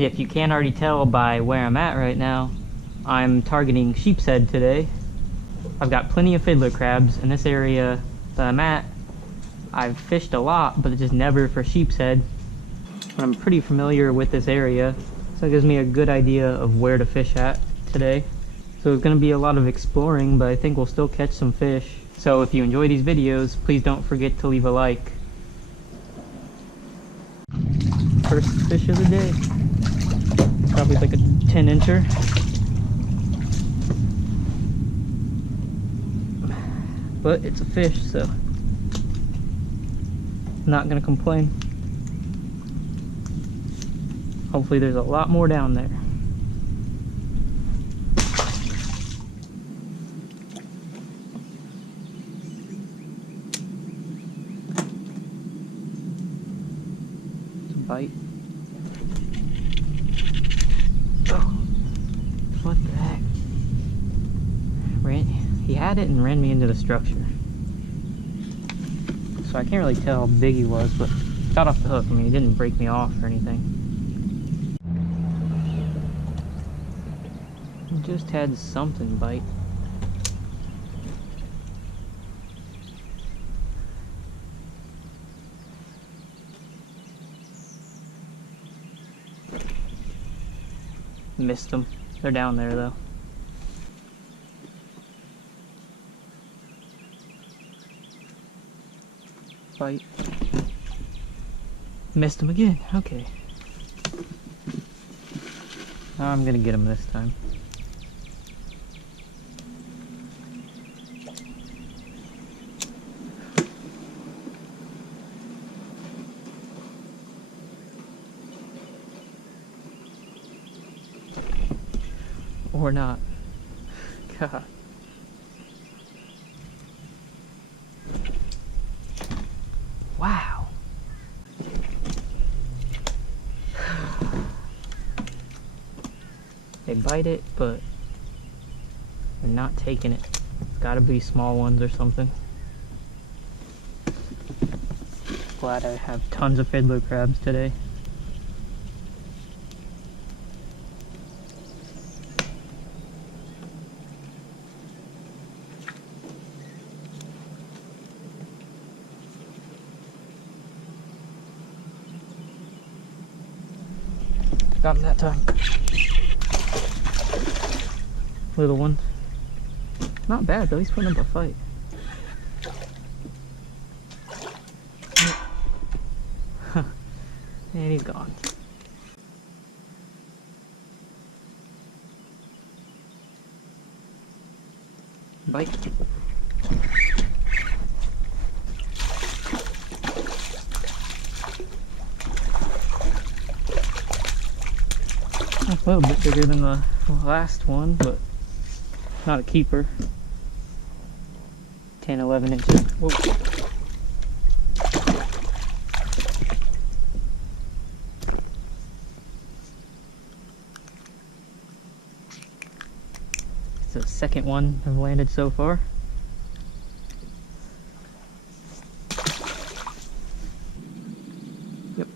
If you can't already tell by where I'm at right now, I'm targeting Sheepshead today. I've got plenty of fiddler crabs in this area that I'm at. I've fished a lot, but just never for Sheepshead. I'm pretty familiar with this area, so it gives me a good idea of where to fish at today. So it's going to be a lot of exploring, but I think we'll still catch some fish. So if you enjoy these videos, please don't forget to leave a like. First fish of the day. Probably like a 10-incher. But it's a fish, so I'm not gonna complain. Hopefully there's a lot more down there. It's a bite. Oh, what the heck? He had it and ran me into the structure. So I can't really tell how big he was, but got off the hook. I mean, he didn't break me off or anything. He just had something bite. Missed them. They're down there though. Bite. Missed him again. Okay. I'm gonna get him this time. Or not. God. Wow. They bite it, but they're not taking it. Gotta be small ones or something. Glad I have tons of fiddler crabs today. Got him that time. Little one. Not bad though, he's putting up a fight. Huh. And he's gone. Bite. A little bit bigger than the last one, but not a keeper. 10, 11 inches. Whoa. It's the second one I've landed so far. Yep.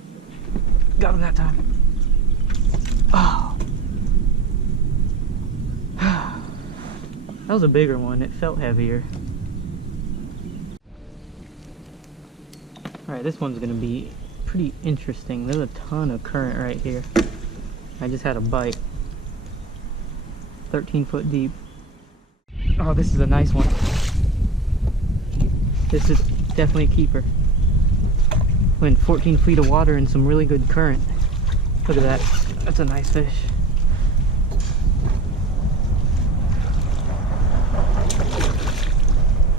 Got him that time. Oh. That was a bigger one. It felt heavier. Alright, this one's gonna be pretty interesting. There's a ton of current right here. I just had a bite. 13 foot deep. Oh, this is a nice one. This is definitely a keeper. We're in 14 feet of water and some really good current. Look at that. That's a nice fish.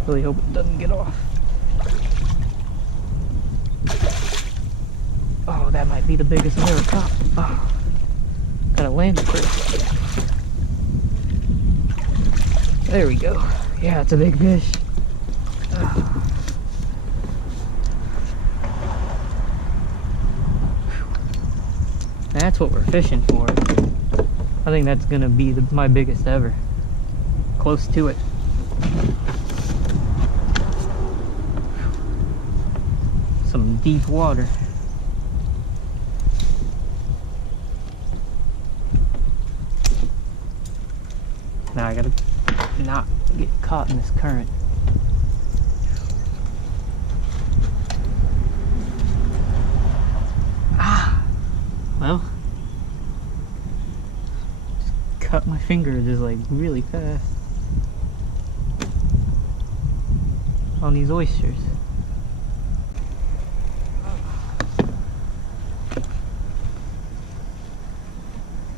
Really hope it doesn't get off. Oh, that might be the biggest I've ever caught. Oh, gotta land it first. There we go. Yeah, it's a big fish. Oh. That's what we're fishing for. I think that's gonna be my biggest ever. Close to it. Some deep water. get caught in this current. Well, just cut my finger just like really fast on these oysters.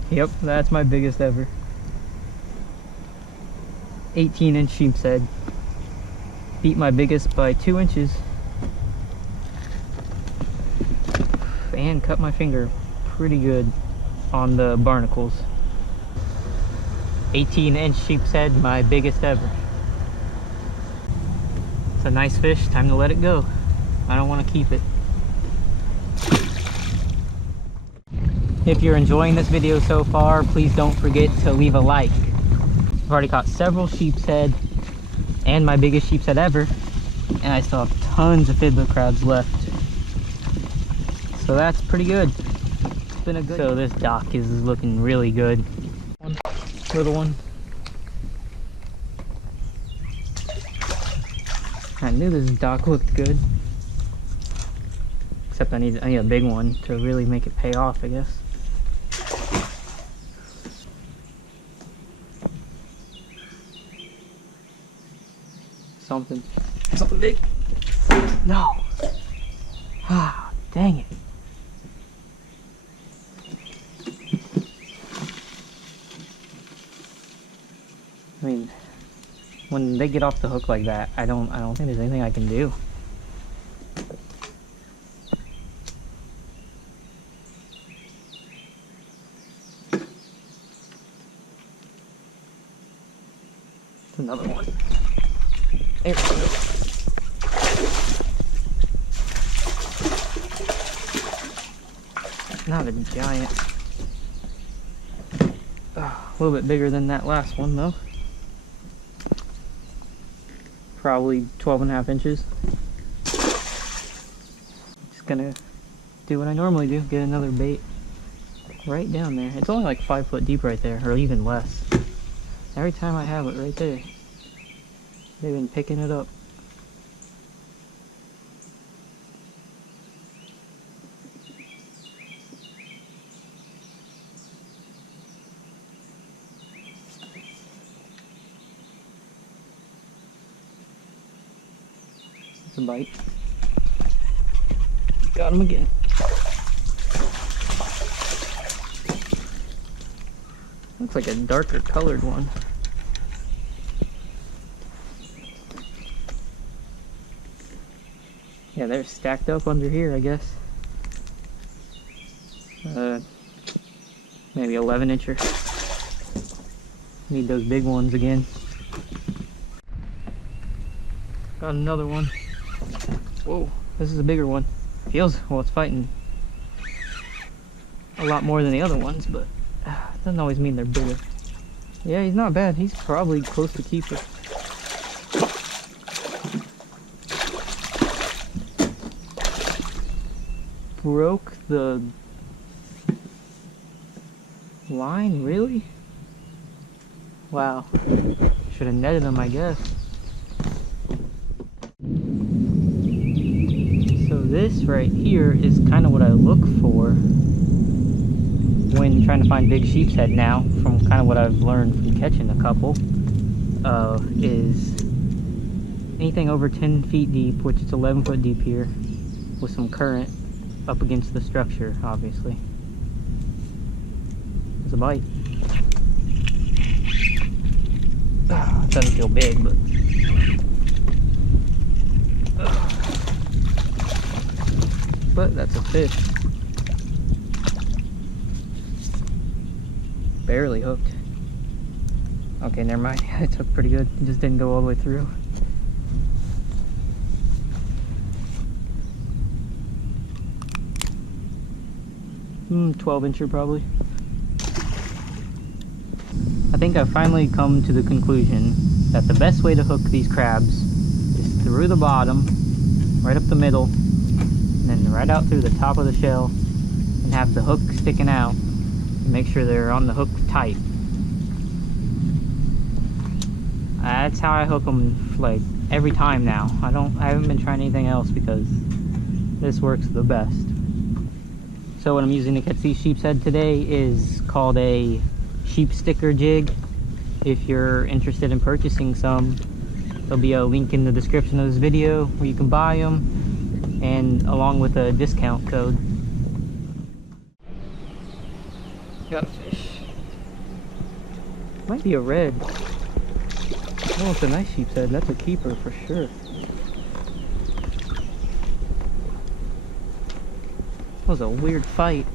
Yep, that's my biggest ever. 18-inch sheepshead. Beat my biggest by 2 inches. And cut my finger pretty good on the barnacles. 18-inch sheepshead, my biggest ever. It's a nice fish, time to let it go. I don't want to keep it. If you're enjoying this video so far, please don't forget to leave a like. I've already caught several sheepshead and my biggest sheepshead ever, and I still have tons of fiddler crabs left. So that's pretty good. It's been a good. So this dock is looking really good. One little one. I knew this dock looked good. Except I need a big one to really make it pay off, I guess. Something big. No. Ah, dang it. I mean, when they get off the hook like that, I don't think there's anything I can do. Another one. There we go. Not a giant. A little bit bigger than that last one though. Probably 12.5 inches. Just gonna do what I normally do, get another bait right down there. It's only like 5 foot deep right there, or even less. Every time I have it right there, they've been picking it up. It's a bite. Got him again. Looks like a darker colored one. Yeah, they're stacked up under here, I guess. Maybe 11-incher. Need those big ones again. Got another one. Whoa, this is a bigger one. Feels, well, it's fighting a lot more than the other ones, but it doesn't always mean they're bigger. Yeah, he's not bad. He's probably close to keeper. Broke the line, really? Wow. Should have netted him, I guess. So this right here is kind of what I look for when trying to find big sheepshead now, from kind of what I've learned from catching a couple, is anything over 10 feet deep, which is 11 foot deep here, with some current up against the structure, obviously. It's a bite. It doesn't feel big, but that's a fish. Barely hooked. Okay, never mind. It took pretty good. It just didn't go all the way through. Hmm, 12-incher probably. I think I've finally come to the conclusion that the best way to hook these crabs is through the bottom, right up the middle, and then right out through the top of the shell, and have the hook sticking out, and make sure they're on the hook tight. That's how I hook them, like, every time now. I haven't been trying anything else because this works the best. So what I'm using to catch these sheepshead today is called a sheep sticker jig. If you're interested in purchasing some, there'll be a link in the description of this video where you can buy them, and along with a discount code. Got a fish. Might be a red. Oh, it's a nice sheepshead. That's a keeper for sure. That was a weird fight.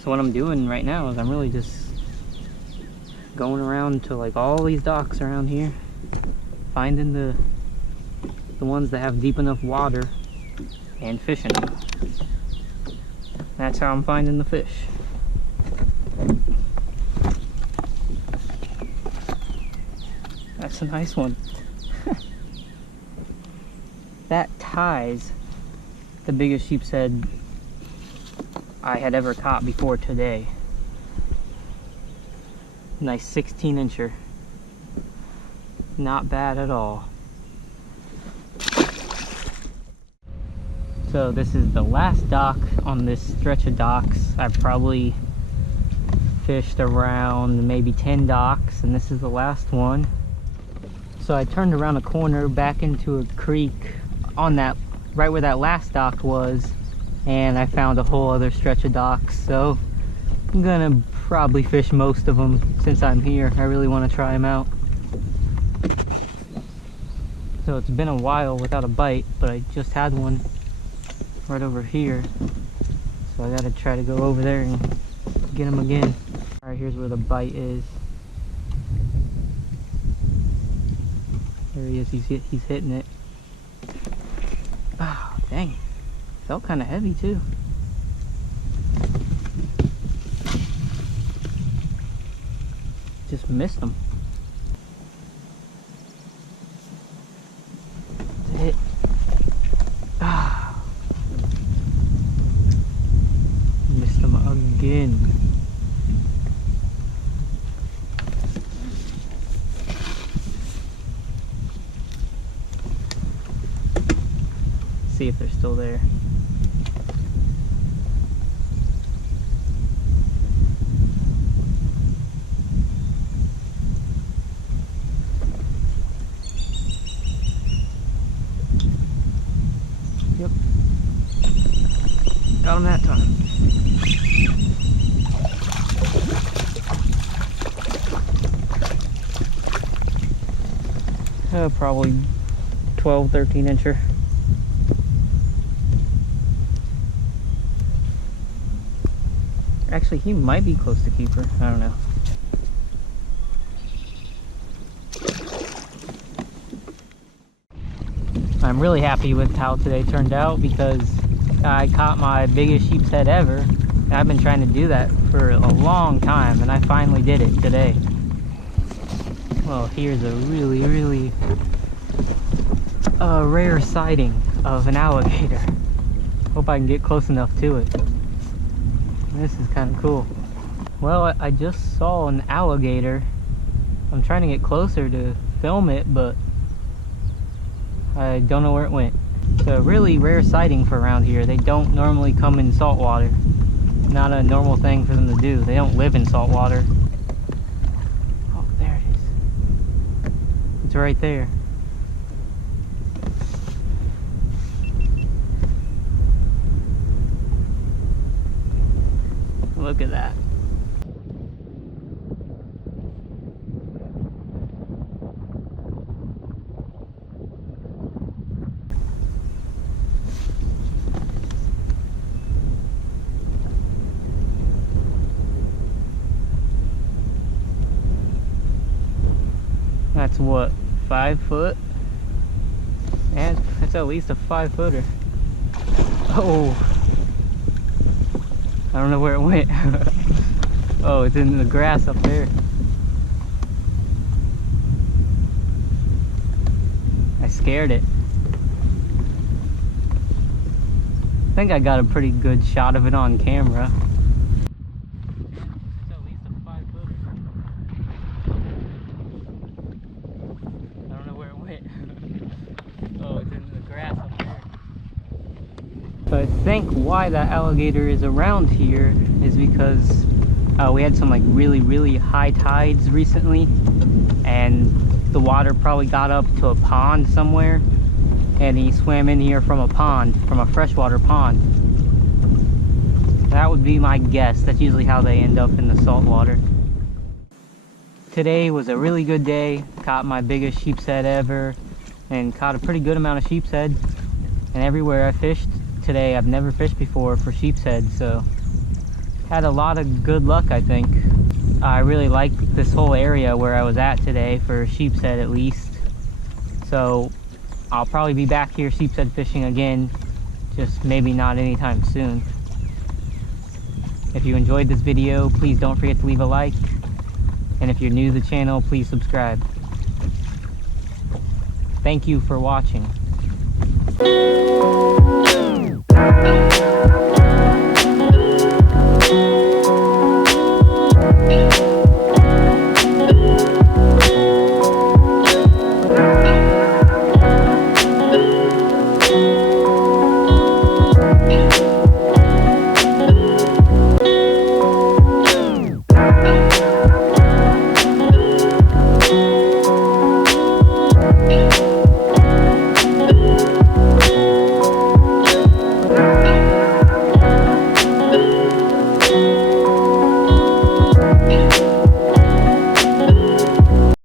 So what I'm doing right now is I'm really just going around to like all these docks around here, finding the ones that have deep enough water and fishing them. That's how I'm finding the fish. That's a nice one. That ties the biggest sheepshead I had ever caught before today. Nice 16-incher. Not bad at all. So this is the last dock on this stretch of docks. I've probably fished around maybe 10 docks, and this is the last one. So I turned around a corner back into a creek on that, right where that last dock was, and I found a whole other stretch of docks. So I'm gonna probably fish most of them since I'm here. I really want to try them out. So it's been a while without a bite, but I just had one right over here. So I gotta try to go over there and get him again. All right, here's where the bite is. There he is, he's hitting it. Oh, dang. Felt kind of heavy too. Just missed him. That's it. Ah. Missed him again. See if they're still there. Yep. Got him that time. Probably 12, 13-incher. Actually, he might be close to keeper. I don't know. I'm really happy with how today turned out because I caught my biggest sheepshead ever. And I've been trying to do that for a long time, and I finally did it today. Well, here's a really rare sighting of an alligator. Hope I can get close enough to it. This is kind of cool. Well, I just saw an alligator. I'm trying to get closer to film it, but I don't know where it went. It's a really rare sighting for around here. They don't normally come in saltwater. Not a normal thing for them to do. They don't live in saltwater. Oh, there it is. It's right there. Look at that. That's what, 5 foot? And that's at least a 5-footer. Oh, I don't know where it went. Oh, it's in the grass up there. I scared it. I think I got a pretty good shot of it on camera. It's at least a 5-footer. I don't know where it went. Oh, it's in the grass up there. So I think why that alligator is around here is because we had some like really high tides recently, and the water probably got up to a pond somewhere, and he swam in here from a pond, from a freshwater pond. That would be my guess. That's usually how they end up in the saltwater. Today was a really good day. Caught my biggest sheepshead ever, and caught a pretty good amount of sheepshead. And everywhere I fished today, I've never fished before for sheepshead, so had a lot of good luck, I think. I really liked this whole area where I was at today for sheepshead at least. So I'll probably be back here sheepshead fishing again, just maybe not anytime soon. If you enjoyed this video, please don't forget to leave a like. And if you're new to the channel, please subscribe. Thank you for watching.